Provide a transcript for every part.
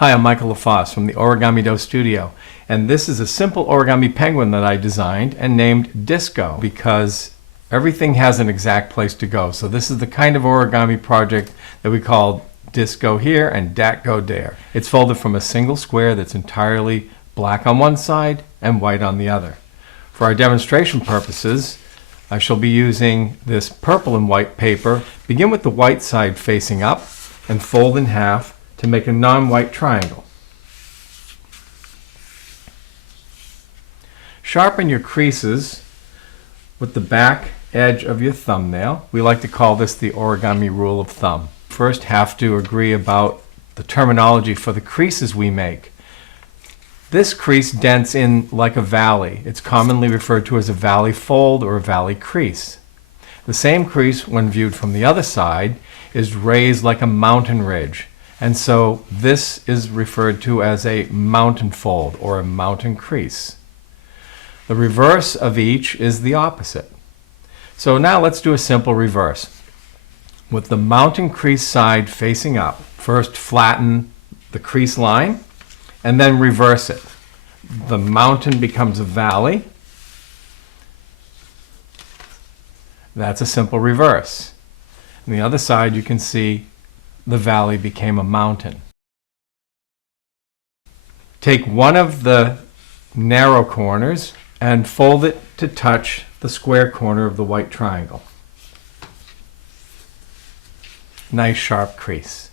Hi, I'm Michael LaFosse from the Origamido studio, and this is a simple origami penguin that I designed and named DisGo because everything has an exact place to go. So this is the kind of origami project that we call DisGo here and DatGo there. It's folded from a single square that's entirely black on one side and white on the other. For our demonstration purposes, I shall be using this purple and white paper. Begin with the white side facing up and fold in half to make a non-white triangle. Sharpen your creases with the back edge of your thumbnail. We like to call this the origami rule of thumb. First, have to agree about the terminology for the creases we make. This crease dents in like a valley. It's commonly referred to as a valley fold or a valley crease. The same crease, when viewed from the other side, is raised like a mountain ridge. And so this is referred to as a mountain fold or a mountain crease. The reverse of each is the opposite. So now let's do a simple reverse. With the mountain crease side facing up, first flatten the crease line and then reverse it. The mountain becomes a valley. That's a simple reverse. On the other side, you can see the valley became a mountain. Take one of the narrow corners and fold it to touch the square corner of the white triangle. Nice sharp crease.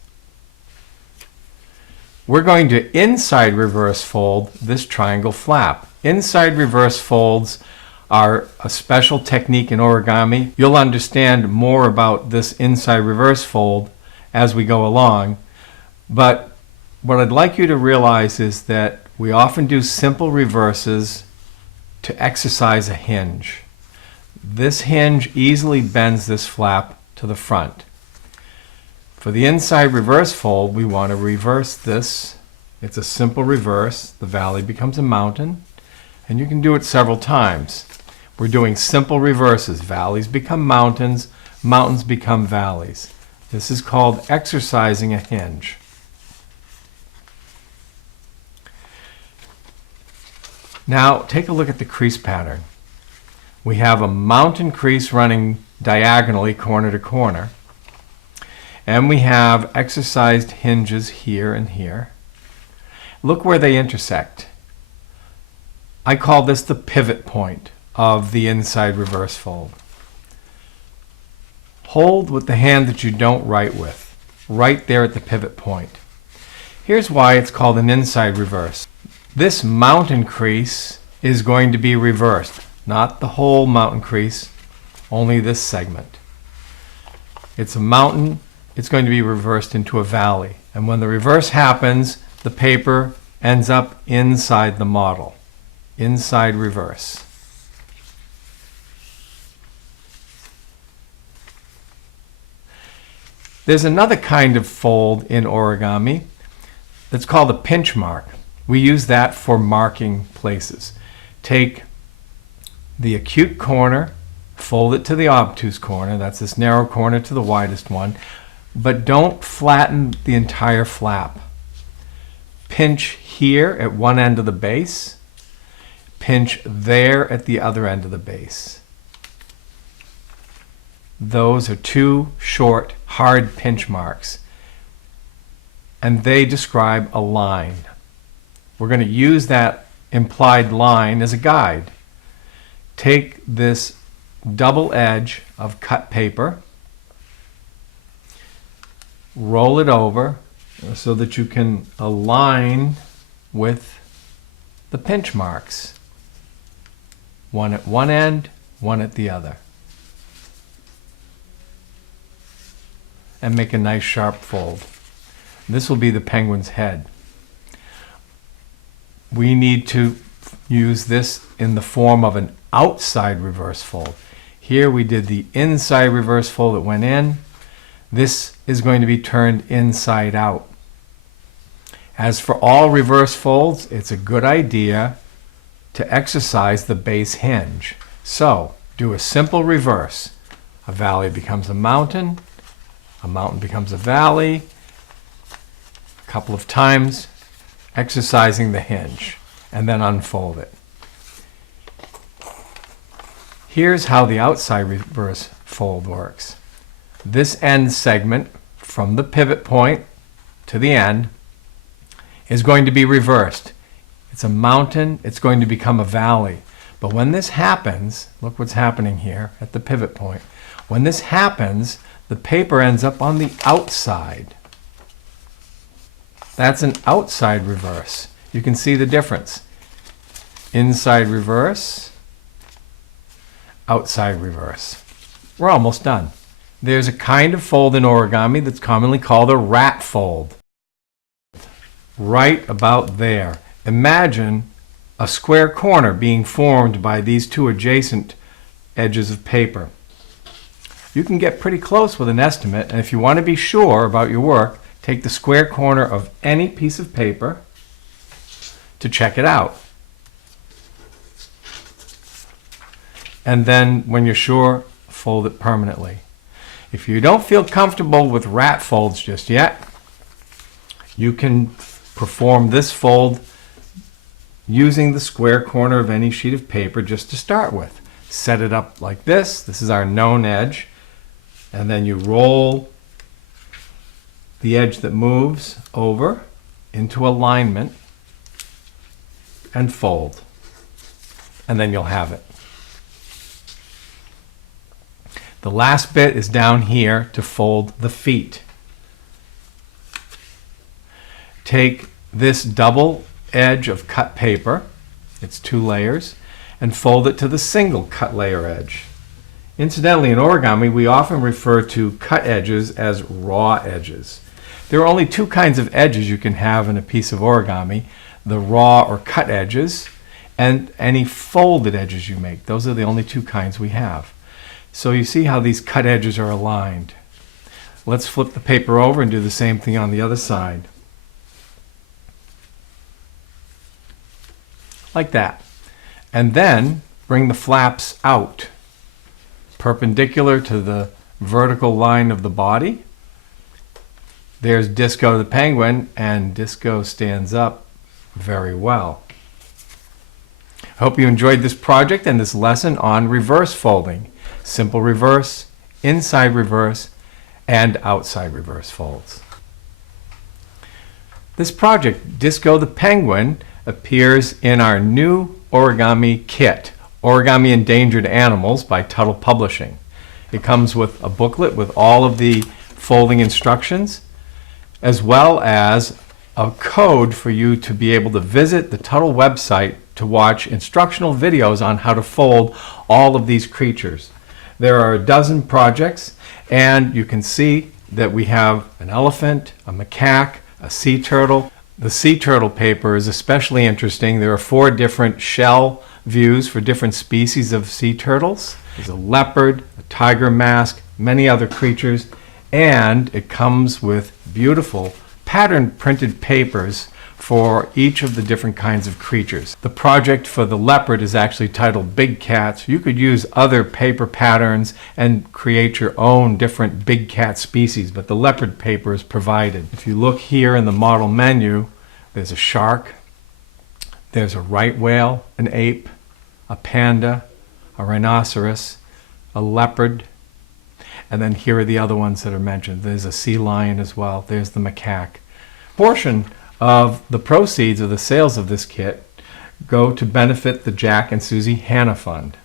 We're going to inside reverse fold this triangle flap. Inside reverse folds are a special technique in origami. You'll understand more about this inside reverse fold as we go along, but what I'd like you to realize is that we often do simple reverses to exercise a hinge. This hinge easily bends this flap to the front. For the inside reverse fold, we want to reverse this. It's a simple reverse. The valley becomes a mountain, and you can do it several times. We're doing simple reverses. Valleys become mountains, mountains become valleys. This is called exercising a hinge. Now take a look at the crease pattern. We have a mountain crease running diagonally corner to corner, and we have exercised hinges here and here. Look where they intersect. I call this the pivot point of the inside reverse fold. Hold with the hand that you don't write with, right there at the pivot point. Here's why it's called an inside reverse. This mountain crease is going to be reversed, not the whole mountain crease, only this segment. It's a mountain, it's going to be reversed into a valley. And when the reverse happens, the paper ends up inside the model. Inside reverse. There's another kind of fold in origami that's called a pinch mark. We use that for marking places. Take the acute corner, fold it to the obtuse corner, that's this narrow corner to the widest one, but don't flatten the entire flap. Pinch here at one end of the base, pinch there at the other end of the base. Those are two short, hard pinch marks, and they describe a line. We're going to use that implied line as a guide. Take this double edge of cut paper, roll it over so that you can align with the pinch marks. One at one end, one at the other. And make a nice sharp fold. This will be the penguin's head. We need to use this in the form of an outside reverse fold. Here we did the inside reverse fold that went in. This is going to be turned inside out. As for all reverse folds, it's a good idea to exercise the base hinge. So do a simple reverse. A valley becomes a mountain becomes a valley. A couple of times, exercising the hinge, and then unfold it. Here's how the outside reverse fold works. This end segment from the pivot point to the end is going to be reversed. It's a mountain, it's going to become a valley. But when this happens, look what's happening here at the pivot point. When this happens, the paper ends up on the outside. That's an outside reverse. You can see the difference. Inside reverse, outside reverse. We're almost done. There's a kind of fold in origami that's commonly called a rat fold. Right about there. Imagine a square corner being formed by these two adjacent edges of paper. You can get pretty close with an estimate, and if you want to be sure about your work, take the square corner of any piece of paper to check it out. And then, when you're sure, fold it permanently. If you don't feel comfortable with rat folds just yet, you can perform this fold using the square corner of any sheet of paper just to start with. Set it up like this. This is our known edge. And then you roll the edge that moves over into alignment and fold. And then you'll have it. The last bit is down here to fold the feet. Take this double edge of cut paper, it's 2 layers, and fold it to the single cut layer edge. Incidentally, in origami, we often refer to cut edges as raw edges. There are only 2 kinds of edges you can have in a piece of origami: the raw or cut edges and any folded edges you make. Those are the only 2 kinds we have. So you see how these cut edges are aligned. Let's flip the paper over and do the same thing on the other side. Like that. And then bring the flaps out, perpendicular to the vertical line of the body. There's DisGo the penguin, and DisGo stands up very well. I hope you enjoyed this project and this lesson on reverse folding. Simple reverse, inside reverse, and outside reverse folds. This project, DisGo the penguin, appears in our new origami kit, Origami Endangered Animals by Tuttle Publishing. It comes with a booklet with all of the folding instructions, as well as a code for you to be able to visit the Tuttle website to watch instructional videos on how to fold all of these creatures. There are a dozen projects, and you can see that we have an elephant, a macaque, a sea turtle. The sea turtle paper is especially interesting. There are 4 different shell views for different species of sea turtles. There's a leopard, a tiger mask, many other creatures, and it comes with beautiful pattern printed papers for each of the different kinds of creatures. The project for the leopard is actually titled Big Cats. You could use other paper patterns and create your own different big cat species, but the leopard paper is provided. If you look here in the model menu, there's a shark, there's a right whale, an ape, a panda, a rhinoceros, a leopard, and then here are the other ones that are mentioned. There's a sea lion as well. There's the macaque. Portion of the proceeds of the sales of this kit go to benefit the Jack and Susie Hanna Fund.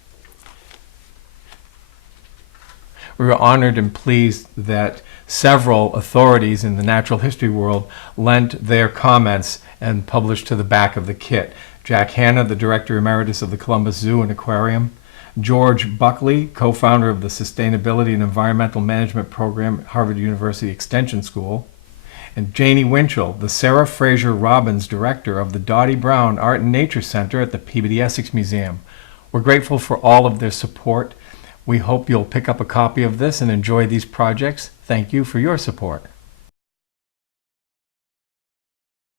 We were honored and pleased that several authorities in the natural history world lent their comments and published to the back of the kit. Jack Hanna, the Director Emeritus of the Columbus Zoo and Aquarium; George Buckley, co-founder of the Sustainability and Environmental Management Program at Harvard University Extension School; and Janie Winchell, the Sarah Fraser Robbins Director of the Dottie Brown Art and Nature Center at the Peabody Essex Museum. We're grateful for all of their support. We hope you'll pick up a copy of this and enjoy these projects. Thank you for your support.